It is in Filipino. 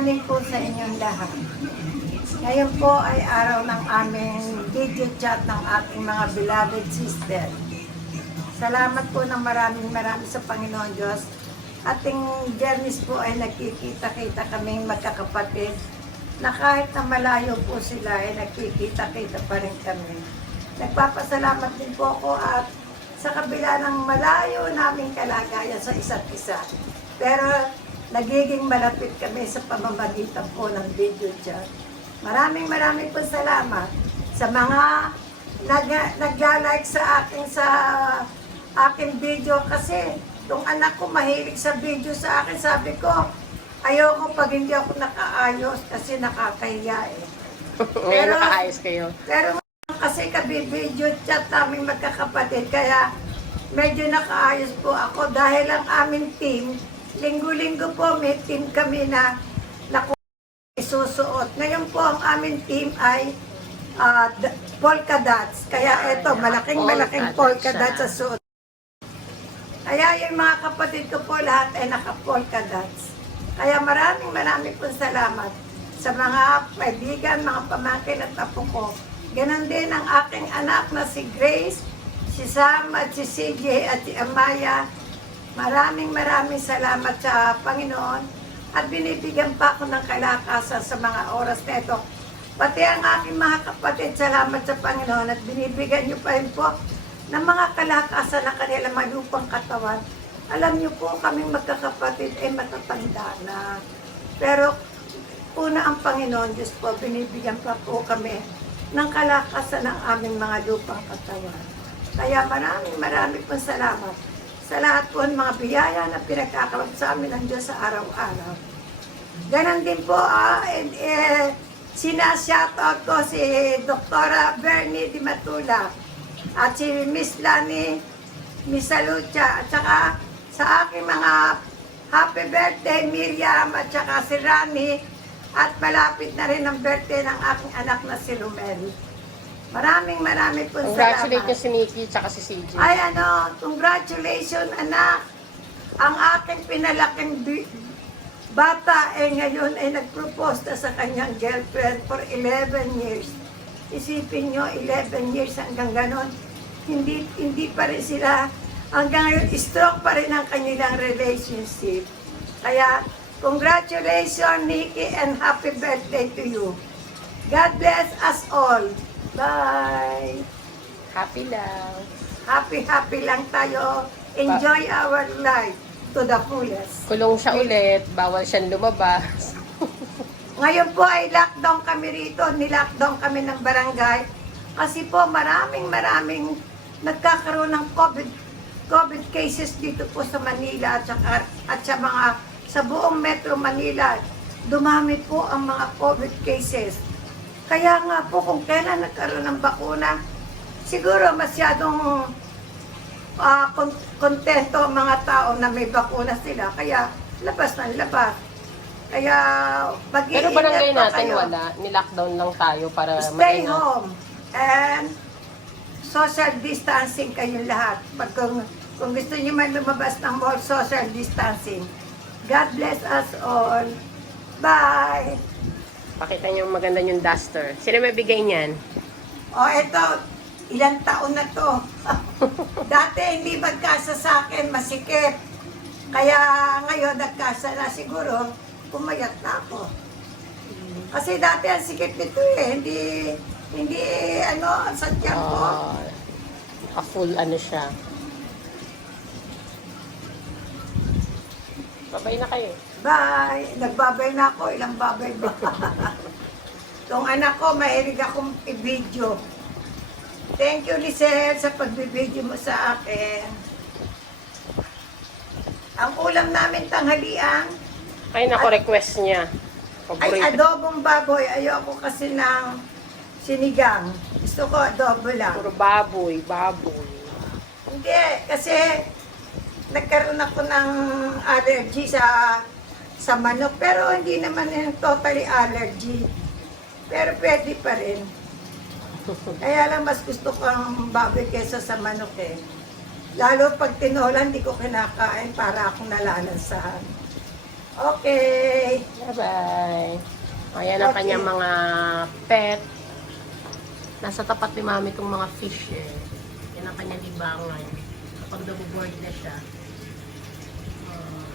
morning po sa inyong lahat. Ngayon po ay araw ng aming video chat ng ating mga beloved sister. Salamat po ng maraming sa Panginoon Diyos. Ating Janice po ay nagkikita-kita kaming magkakapatid na kahit na malayo po sila ay nagkikita-kita pa rin kami. Nagpapasalamat din po ako at sa kabila ng malayo naming kalagayan sa isa't isa. Pero nagiging malapit kami sa pamamagitan po ng video chat. Maraming po salamat sa mga nagla-like sa aking video kasi yung anak ko mahilig sa video sa akin. Sabi ko, ayoko pag hindi ako nakaayos kasi nakakahiya eh. Pero nakaayos kayo. Pero kasi video chat naming magkakapatid kaya medyo nakaayos po ako dahil ang aming team, linggo-linggo po may team kami na isusuot. Ngayon po ang aming team ay polka dots. Kaya ito, malaking polka dots sa suot. Kaya yung mga kapatid ko po lahat ay naka-polka dots. Kaya maraming po salamat sa mga kaibigan, mga pamangkin at apo ko. Ganon din ang aking anak na si Grace, si Sam at si CJ at si Amaya. Maraming salamat sa Panginoon at binibigyan pa ako ng kalakasan sa mga oras na ito. Pati ang aking mga kapatid, salamat sa Panginoon at binibigyan niyo pa rin po ng mga kalakasan ng kanilang malupang katawan. Alam niyo po, kaming magkakapatid ay matatanda na. Pero una ang Panginoon Diyos po, binibigyan pa po kami ng kalakasan ng aming mga lupang katawan. Kaya maraming po salamat sa lahat po ng mga biyaya na pinagkakaroon sa amin ng Diyos sa araw-araw. Ganon din po, sinashoutout ko si Dr. Bernie Di Matula at si Miss Lani Misalucha at saka sa aking mga happy birthday Miriam at saka si Rani at malapit na rin ang birthday ng aking anak na si Romel. Maraming po salamat. Congratulations si Nikki at si CJ. Ay congratulations anak. Ang aking pinalaking bata ngayon ay nag-propose na sa kanyang girlfriend for 11 years. Isipin nyo, 11 years hanggang ganon. Hindi pa rin sila, hanggang ngayon, strong pa rin ang kanilang relationship. Kaya, congratulations, Nikki, and happy birthday to you. God bless us all. Bye! Happy lang. Happy lang tayo. Enjoy our life to the fullest. Kulong siya ulit, bawal siyang lumabas. Ngayon po ay lockdown kami rito. Nilockdown kami ng barangay. Kasi po maraming nagkakaroon ng COVID cases dito po sa Manila at sa buong Metro Manila. Dumami po ang mga COVID cases. Kaya nga po kung kailan nagkaroon ng bakuna, siguro masyadong kontento ang mga tao na may bakuna sila. Kaya labas ng labas. Kaya Pero barangay natin wala. Ni-lockdown lang tayo para stay home and social distancing kayong lahat. Kung gusto niyo man lumabas ng mall, social distancing. God bless us all. Bye! Pakita niyo maganda yung duster. Sino may bigay niyan? Ito, ilang taon na to. Dati hindi magkasa sa akin, masikip. Kaya ngayon nagkasa na siguro, pumayat na ako. Kasi dati ang sikip nito hindi sadyang ko. Full siya. Babay na kayo. Bye! Nagbabay na ako, ilang babay ba? Itong anak ko, mahilig akong i-video. Thank you, Lisel, sa pagbibideo mo sa akin. Ang ulam namin tanghalian, Ay, request niya. ay adobong baboy. Ayoko kasi ng sinigang. Gusto ko adobo lang. Puro baboy. Hindi, kasi nagkaroon ako ng allergy sa manok. Pero hindi naman yung totally allergy. Pero pwede pa rin. Kaya lang mas gusto ko ang baboy kesa sa manok eh. Lalo pag tinola, hindi ko kinakain para akong nalalansahan. Okay. Bye-bye. Ayan ang Okay. kanyang mga pet. Nasa tapat ni mami itong mga fish eh. Yan ang kanyang libangan. Kapag nabuboard na siya.